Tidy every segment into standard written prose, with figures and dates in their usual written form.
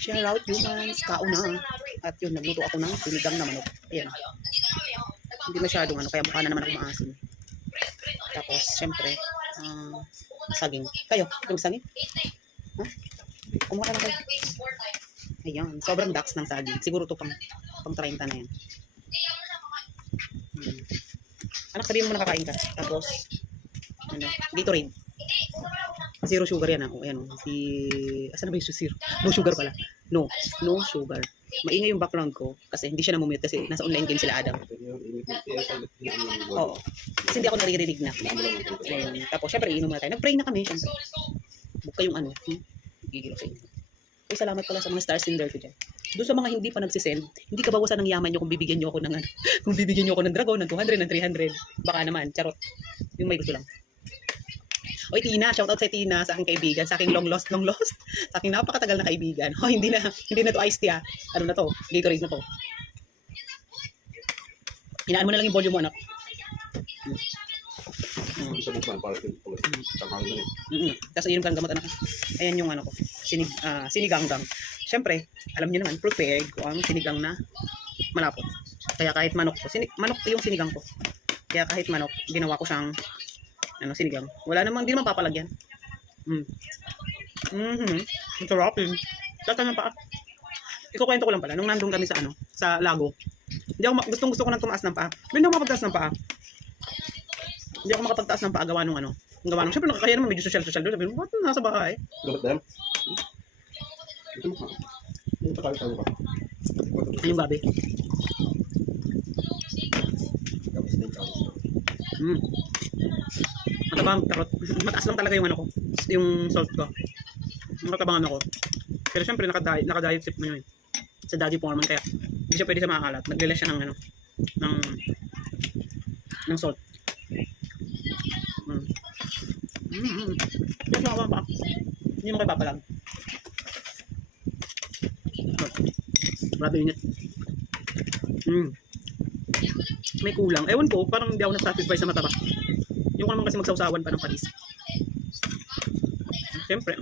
Shout out humans, kauna. At yun, nagluto ako ng sinigang na manok. Ayan. Hindi masyadong ano, kaya mukha na naman ako maasim. Tapos, syempre, saging. Kayo, yung saging? Huh? Kumuha ka na kayo. Ayan, sobrang dax ng saging. Siguro to pang 30 na yan. Anak, sabihin mo nakakain ka. Tapos, ano, Gatorade. Zero sugar yan ah. O, ayan o. Asan na ba yung zero? No sugar pala. No sugar. Maingay yung background ko kasi hindi siya namumute kasi nasa online game sila Adam. Oo. Kasi hindi ako naririnig na. Tapos, syempre, iinom na tayo. Nag-pray na kami, syempre. Buka yung ano. Gigil sa inyo. Ay, salamat pala sa mga star sender ko dyan. Doon sa mga hindi pa nagsisend, hindi ka bawasan ng yaman nyo kung bibigyan nyo ako ng kung bibigyan nyo ako ng dragon, ng 200, ng 300. Baka naman, charot. Yung may gusto lang. Oy, Tina, shoutout sa Tina, sa aking kaibigan, sa aking long lost, sa aking napakatagal na kaibigan. Oh, hindi na to iced tea. Ano na to? Gatorade na to. Hinaan mo na lang yung volume mo, anak. Sa buklan para tama na rin. Tapos inom kang gamot, anak. Ayan yung ano ko, siniganggang. Siyempre, alam niyo naman, prepared ko ang sinigang na malapot. Kaya kahit manok ko, manok yung sinigang ko. Kaya kahit manok, ginawa ko siyang sinigang. Wala namang, hindi naman papalagyan. Ang sarap yun. Tata ng paa. Ikukwento ko lang pala, nung nandun kami sa lago, hindi ako, gusto ko nang tumaas ng paa. Hindi ako makapagtaas ng paa. Hindi ako makapagtaas ng paa gawa nung siyempre nakakaya naman, medyo social doon. Sabi, ba't nasa bahay? Dapat dahil? Ito mo ka. Ito tayo ka. Ay, yung babi. Matabang, tarot. Mataas lang talaga yung yung salt ko. Matabangan ako. Pero syempre naka-diet sip mo yun. Sa Daddy Foreman kaya hindi siya pwede sa makakalat. Naglila siya ng salt. Yes, makawa pa. Hindi mo kayo papalag. Grabe init. May kulang. Ewan ko, parang hindi ako na-satisfy sa mataba. Yung ko naman kasi magsawsawan pa ng patis. Siyempre.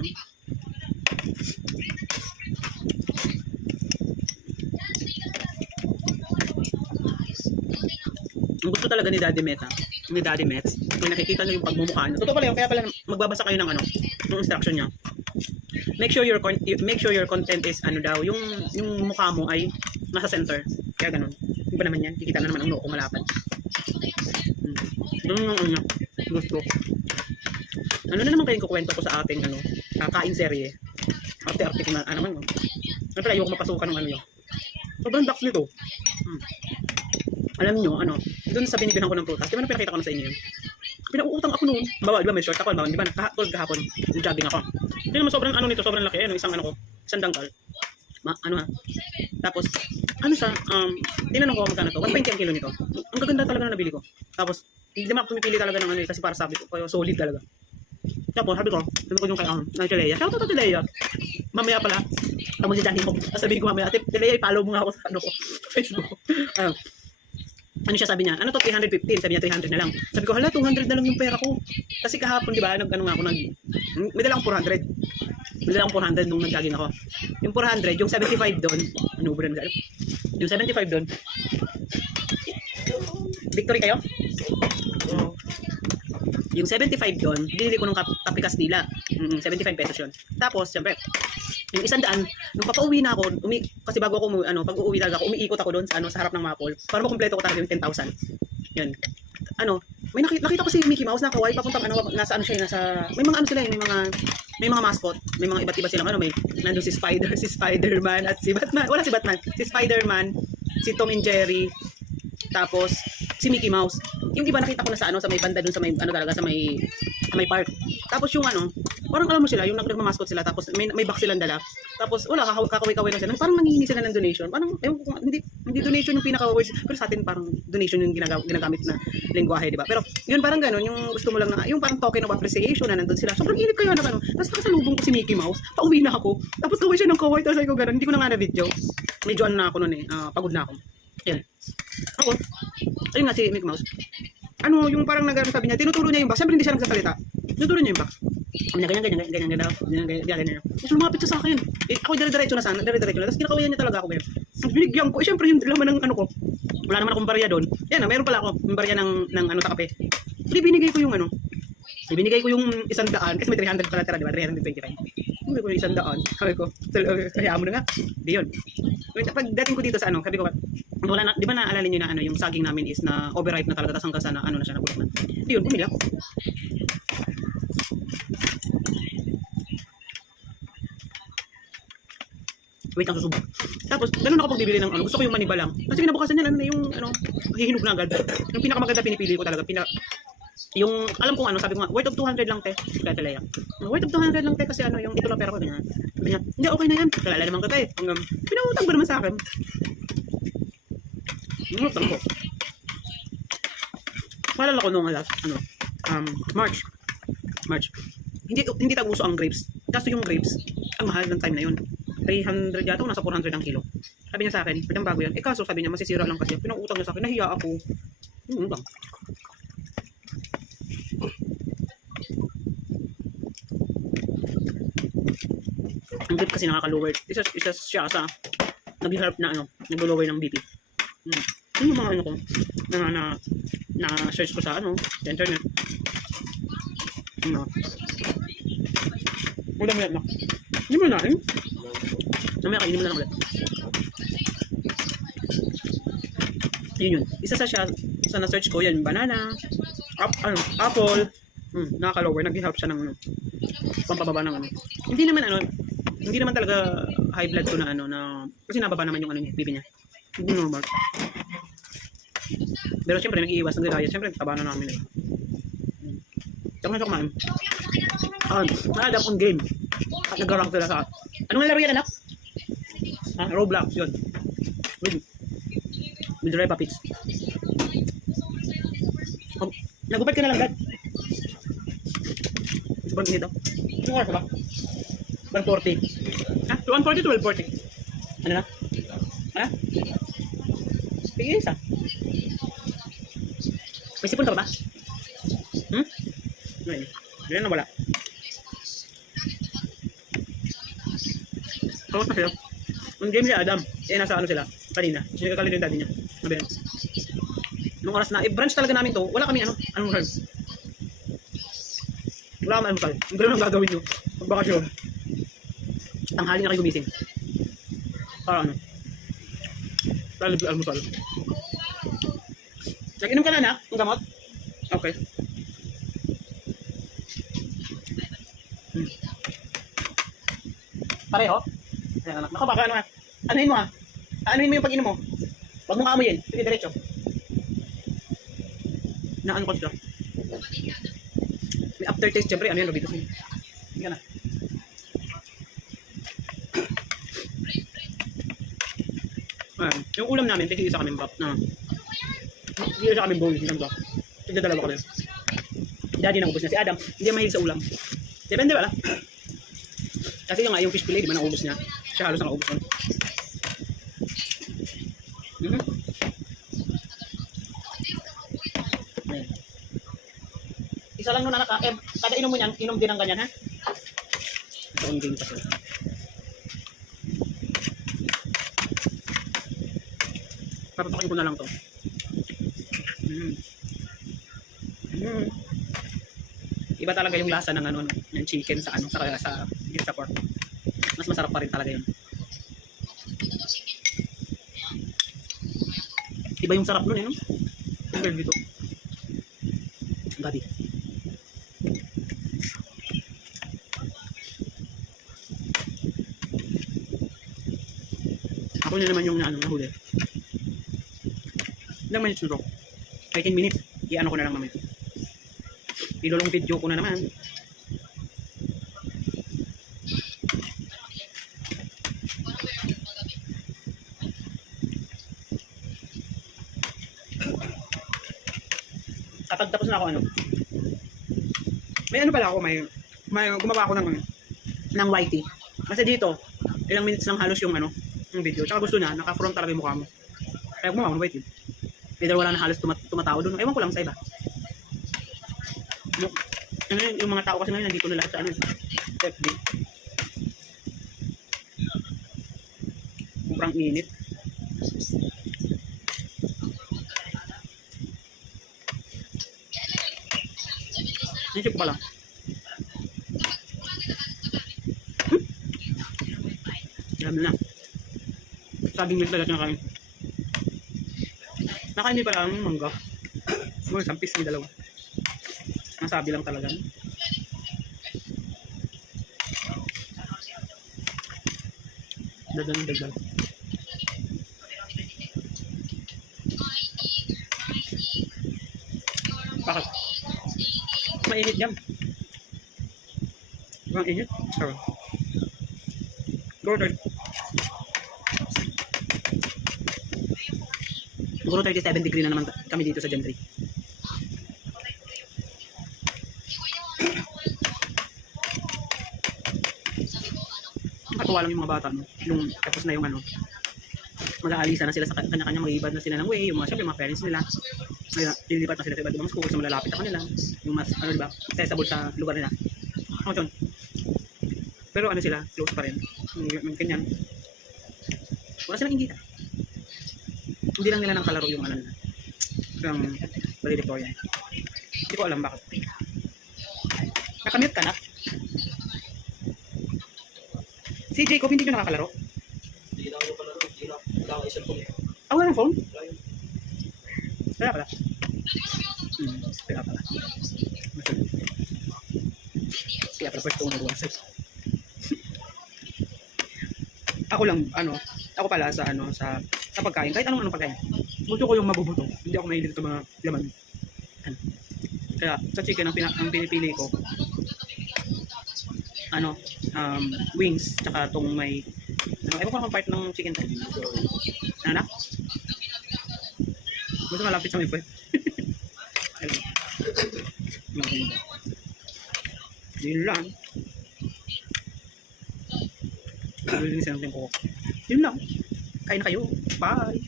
Ang gusto talaga ni Daddy Mets, may nakikita niyo yung pagmumukha niya. Totoo pala yun, kaya pala magbabasa kayo ng ng instruction niya. Make sure your content is yung mukha mo ay nasa center. Kaya ganun. Yung ba naman yan? Kikita na naman ang noo ko malapad. Yung gusto. Ano na naman kayong kukwento ko sa ating kain serye. Arte-arte ko na, naman. Ano pala, ayoko mapasukan ng yun. Sobrang dax nito. Alam nyo, doon sa binibilang ko ng prutas, di ba pinakita ko na sa inyo yun? Pinauutang ako noon. Bawa, di ba may short ako, di ba? Kahapon, yung jogging ako. Hindi naman sobrang nito, sobrang laki. Isang dangkal. Tapos, siya, tinanong ko magkano to, 120 ang kilo nito. Ang gaganda talaga na nabili ko. Tapos, hindi naman ako pumipili talaga ng kasi para sabi ko, solid talaga. Tapos, sabi ko yung kay Leia. Shout out to Leia. Mamaya pala, tamo si Johnny ko. Sabihin ko mamaya, Leia, i-follow mo nga ako sa Facebook ko. Siya sabi niya, to 315, sabi niya 300 na lang. Sabi ko, 200 na lang yung pera ko. Kasi kahapon, di ba, may dala akong 400. May dala akong 400 nung nag-jogging ako. Yung 400, yung 75 doon, yung 75 doon, victory kayo? Yung 75 doon, binili ko nung Kape Castilla. 75 pesos yun. Tapos, siyempre, yung 100, nung papauwi na ako, kasi bago ako, pag uuwi talaga ako, umiikot ako doon sa harap ng mapol, para makumpleto ko talaga yung 10,000. Yun. May nakita ko si Mickey Mouse na kawaii, papuntang nasa siya, may mga sila, may mga mascot, may mga iba't iba silang may nandun si Spider-Man at si Batman, wala si Batman, si Spider-Man, si Tom and Jerry, tapos si Mickey Mouse. Yung iba nakita ko na sa may banda dun sa may talaga sa may park. Tapos yung parang alam mo sila, yung nagmamaskot sila, tapos may box silang dala. Tapos wala, kakaway-kaway lang sila. Parang nangihingi sila ng donation. Parang hindi donation yung pinaka-words, pero sa atin parang donation yung ginagamit na lengguwahe, di ba? Pero yun parang gano'n, yung gusto mo lang yung parang token of appreciation na nandun sila. Sobrang init kayo Tapos nakasalubong ko si Mickey Mouse. Pauwi na ako. Tapos kaway siya ng kaway, tapos ako gano'n. Hindi ko na nga na video. Medyo na ako noon pagod na ako. Ayan. Ako, ayun nga si Mickey Mouse. Yung parang sabi niya, tinuturo niya yung box. Siyempre hindi siya nagsasalita. Tinuturo niya yung box. Ganyan, ganyan. Tapos lumapit siya sa akin. Ako dire-diretso na sana, dire-diretso na. Tapos kinakawayan niya talaga ako, babe. Tapos binigyan ko. Siyempre, yung laman ng ano ko. Wala naman akong barya doon. Yan meron pala ako. Yung barya ng ano sa kape. Hindi, binigay ko yung ano. Ibinigay ko yung 100 kasi may 300 pala tira, di ba? 325. Ibinigay ko yung 100. Sabi ko, kaya mo na nga. Di yun. Pag dating ko dito sa ano, sabi ko, wala na, di ba naalala niyo na ano, yung saging namin is na overripe na talaga, tapos hanggang sa na ano na siya, nabulok na. Di yun, bumili ako. Wait lang, susubok. Tapos, ganun ako pag bibili ng ano, gusto ko yung maniba lang. Kasi kinabukasan niya, ano na yung, ano, hihinog na agad. Yung pinakamaganda pinipili ko talaga, yung, alam kong ano, sabi ko nga, worth of 200 lang, te. Kaya talaya. Worth of 200 lang, te, kasi ano, yung ito lang pera ko, ganyan. Sabi niya, hindi, okay na yan. Kalala naman ka, te. Pinautang ba naman sa akin? Pinutang ko. Maalala ko nung last, ano, March. Hindi taguso ang grapes. Kaso yung grapes, ang mahal ng time na yun. 300 yata o nasa 400 ang kilo. Sabi niya sa akin, pwedeng bago yan. Kaso sabi niya, masisira lang kasi. Pinautang niya sa akin, nahiya ako. Lang. Ang grip kasi nakaka-lower. Isa siya sa nag-help na ano, nag-lower ng BP. Yun yung mga ano ko na search ko sa ano, sa internet. Wala mo yan na. Hindi mo na namaya kainin mo na lang ulit. Yun. Isa sa na-search ko, yan, banana, apple, nakaka-lower, nag-help siya ng pampababa ng ano. Hindi naman talaga high blood ko na ano, na, kasi nababa naman yung ano niya, bibi niya. Hindi normal. Pero syempre, nag-iiwas ng diet, syempre, taba na namin. Tsaka na siya kumain. Na-adapt on game. At nag-rank sila sa, anong laro yan, anak? Roblox, yun. With Repa Pits. Nagupad ka na lang, Dad. Ito bang dito? Anong oras ba? 1:40. 1:40 to 12:40. Ano na? Pigil isa. May sipon ka ba? Hindi na wala. Tawag na sila. Ang game ni Adam, nasa ano sila, kanina. Sinagkakalit yung daddy niya. Sabi yan. Nung oras na, branch talaga namin to, wala kami anong herb. Wala kami almusal. Ang gano'n ang gagawin nyo. Magbakasyon. Tanghali na kayo gumising. Para ano? Lalib yung almusal. Nag-inom ka na na? Ang gamot? Okay. Pareho? Ayan, anak. Naku, baka ano ha? Anuhin mo ha? Anuhin mo yung pag-inom mo. Huwag mo kaamuyin. Sige, diretso. Naano ko siya. May aftertaste, syempre. Ano yan, Robitos yun. Hindi ka na. Ayan. Yung ulam namin, tigil isa kami bap na. Tigil isa kami bowl. Hindi ba? Tigil dalawa kami. Daddy na ubos na. Si Adam, hindi mahilig sa ulam. Depende ba la? Kasi yung fish fillet, di ba naubos niya? Siya halos nakaubos nun. Isa lang nun anak ha. Kada inom mo niyan, inom din ang ganyan ha. Ito ang game pa sila. Papatakin ko na lang to. Iba talaga yung lasa ng ano, ng chicken sa ano, sa pork. Mas masarap pa rin talaga yun. Iba yung sarap nun eh, no? Compared dito. Gabi. Ako na naman yung nahuli. Ilang minutes nito? 18 minutes. I-ano ko na lang mamaya. Ilolong video ko na naman. Kapag tapos na ako may ano pala ako, may gumawa ako ng YT. Kasi dito, ilang minutes lang halos yung yung video. Tsaka gusto niya, naka-front talaga yung mukha mo. Kaya gumawa ako ng YT. Either wala na halos tumatao doon. Ewan ko lang sa iba. Ano yun, yung mga tao kasi ngayon nandito na lahat sa ano, FB. Sobrang init. Isip ko pala. Alam na. Sabing nila talaga kinakain. Nakain din pala ang mangga. Siguro isang piece, may dalawa. Nasabi lang talaga. Dagdag. Bakit? Mainit yan. Ang init. Sorry. Siguro 37 degree na naman kami dito sa Gen 3. Nakatuwa lang yung mga bata, no? Yung tapos na yung ano, mag-aalisa na sila sa kanya-kanya, mag-iibad na sila ng way, yung mga syempre mga parents nila. Kaya lilipat na sila sa iba't ibang school sa malalapit sa kanila, yung mas ano diba, accessible sa lugar nila. Ano yun? Pero ano sila, close pa rin. Yung ganyan. Wala silang ingita. Hindi lang nila nang kalaro yung ano nila. Yung valedictorian. Hindi ko alam bakit. Nakamute ka na? Si Jacob hindi ko nakakalaro? Hindi na ako palaro. Hindi na. Wala akong isang phone. Ah, wala ng phone? Kaya pala. Kaya pala. Kaya pala first owner was it. Ako lang, ano, ako pala sa ano, sa pagkain, kahit anong pagkain. Gusto ko yung mabubuto. Hindi ako mahilig sa mga laman. Ano. Kaya sa chicken ang pinipili ko, ano, wings, tsaka tong may, ano, ewan ko naman part ng chicken to. Ano na? Gusto malapit sa may puwet. Yun lang. Nalilinis na ng tempo ko. Yun lang. Kain na kayo. Bye!